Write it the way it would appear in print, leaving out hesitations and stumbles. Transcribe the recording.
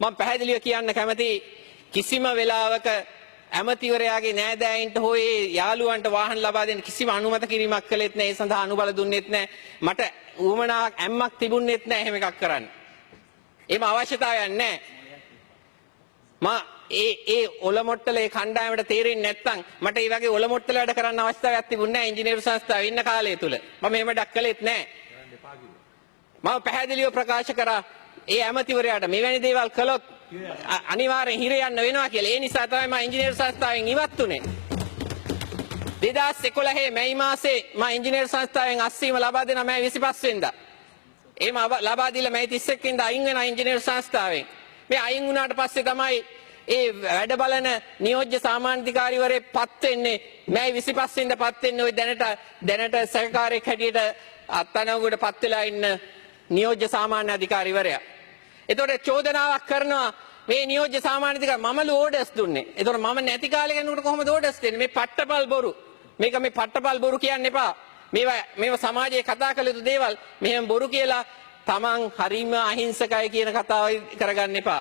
මම පැහැදිලිව කියන්න කැමති කිසිම වෙලාවක ඇමතිවරයාගේ නෑදෑයින්ට හෝ ඒ යාළුවන්ට වාහන ලබා දෙන්න කිසිම අනුමත කිරීමක් කළෙත් නැහැ. ඒ සඳහා අනුබල දුන්නෙත් නැහැ. මට උවමනාවක් ඇම්මක් තිබුණෙත් නැහැ එහෙම එකක් කරන්න. එහෙම අවශ්‍යතාවයක් නැහැ. ඒ ඔලොමොට්ටලේ කණ්ඩායමට තේරෙන්නේ නැත්නම් මට ඒ වගේ ඔලොමොට්ටල වැඩ කරන්න අවස්ථාවක් තිබුණේ නැහැ ඉංජිනේරු සංස්ථාවේ ඉන්න කාලය තුල. මම එහෙම වැඩක් කළෙත් නැහැ. මම පැහැදිලිව ප්‍රකාශ කරා ඒ ඇමතිවරයාට මෙවැනි දේවල් කළොත් අනිවාර්යෙන් හිර යන්න වෙනවා කියලා. ඒ නිසා තමයි මම ඉංජිනේරු සංස්ථාවෙන් ඉවත් වුනේ. 2011 මැයි මාසේ මම ඉංජිනේරු සංස්ථාවෙන් අස්වීම ලබා දෙනවා මැයි 25 වෙනිදා. එහෙම ලබා දීලා මැයි 31 වෙනිදා අයින් වෙනා ඉංජිනේරු සංස්ථාවෙන්. මේ අයින් වුණාට පස්සේ තමයි ඒ වැඩ බලන නියෝජ්‍ය සාමාන්‍යාධිකාරිවරයෙක් පත් වෙන්නේ මැයි 25 වෙනිදා පත් වෙන්නේ ওই දැනට සහකාරයෙක් හැටියට අත්අඩංගුවට පත් වෙලා ඉන්න නියෝජ්‍ය සාමාන්‍යාධිකාරිවරයා. එතකොට චෝදනාවක් කරනවා මේ නියෝජ්‍ය සාමාන්‍යාධිකාරී මමලු ඕඩර්ස් දුන්නේ. එතකොට මම නැති කාලේ යනකොට කොහොමද ඕඩර්ස් දෙන්නේ? මේ පට්ටපල් බොරු. මේක මේ පට්ටපල් බොරු කියන්න එපා. මේවා සමාජයේ කතා කළ යුතු දේවල්. මෙහෙම බොරු කියලා තමන් හරිම අහිංසකයි කියන කතාව කරගන්න එපා.